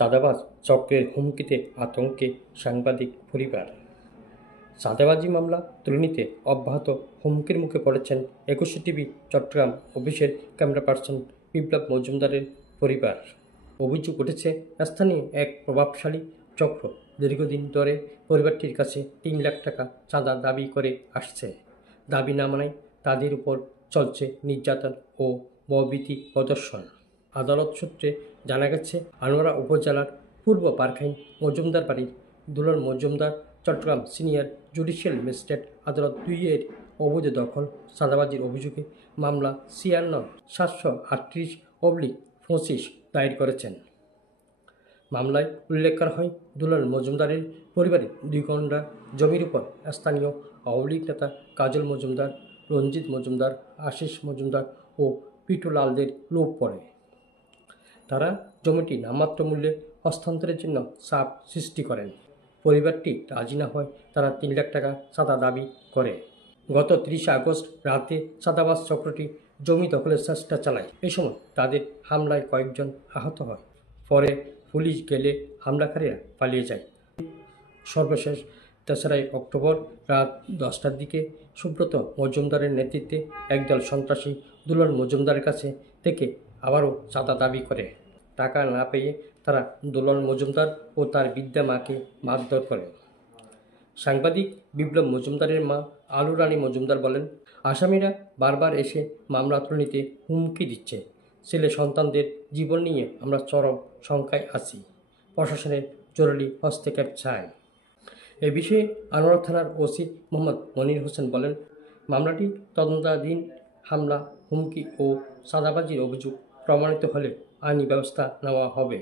চাঁদাবাজ চক্রের হুমকিতে আতঙ্কে সাংবাদিক পরিবার। চাঁদাবাজি মামলা তুলে নিতে অব্যাহত হুমকির মুখে পড়েছেন ২১ টিভি চট্টগ্রাম অফিসের ক্যামেরা পার্সন বিপ্লব মজুমদারের পরিবার। অভিযোগ উঠেছে, স্থানীয় এক প্রভাবশালী চক্র দীর্ঘদিন ধরে পরিবারটির কাছে ৩ লাখ টাকা চাঁদা দাবি করে আসছে। দাবি না মানায় তাদের উপর চলছে নির্যাতন ও ভয়ভীতি প্রদর্শন। আদালত সূত্রে জানা গেছে, আনোয়ারা উপজেলার পূর্ব পারখাইন মজুমদার বাড়ি Dulal Majumdar Chattogram senior judicial magistrate আদালত ২-এর অবৈধ দখল চাঁদাবাজির অভিযোগে মামলা CR/738/25 দায়ের করেছেন। মামলায় উল্লেখ করা হয়, দুলাল মজুমদারের পরিবারের ২ গন্ডা জমির উপর স্থানীয় আওয়ামী লীগ নেতা কাজল মজুমদার, রঞ্জিত মজুমদার, আশিস মজুমদার ও পিটুলালদের লোভ পড়ে। তারা জমিটি নামমাত্র মূল্যে হস্তান্তরের জন্য চাপ সৃষ্টি করেন। পরিবারটি রাজি না হয় তারা ৩ লাখ টাকা চাঁদা দাবি করে। গত ৩০ আগস্ট রাতে চাঁদাবাজ চক্রটি জমি দখলের চেষ্টা চালায়। এ সময় তাদের হামলায় কয়েকজন আহত হয়। পরে পুলিশ গেলে হামলাকারীরা পালিয়ে যায়। সর্বশেষ ৩রা অক্টোবর রাত ১০টার দিকে সুব্রত মজুমদারের নেতৃত্বে একদল সন্ত্রাসী দুলাল মজুমদারের কাছে থেকে আবারও চাঁদা দাবি করে। টাকা না পেয়ে তারা দুলাল মজুমদার ও তার বৃদ্ধা মাকে মারধর করে। সাংবাদিক বিপ্লব মজুমদারের মা আলু রানী মজুমদার বলেন, আসামিরা বারবার এসে মামলা তুলে নিতে হুমকি দিচ্ছে। ছেলে সন্তানদের জীবন নিয়ে আমরা চরম শঙ্কায় আছি। প্রশাসনের জরুরি হস্তক্ষেপ চাই। এ বিষয়ে আনোয়ারা থানার ওসি মোহাম্মদ মনির হোসেন বলেন, মামলাটি তদন্তাধীন। হামলা, হুমকি ও চাঁদাবাজির অভিযোগ প্রমাণিত হলে আইনি ব্যবস্থা নেওয়া হবে।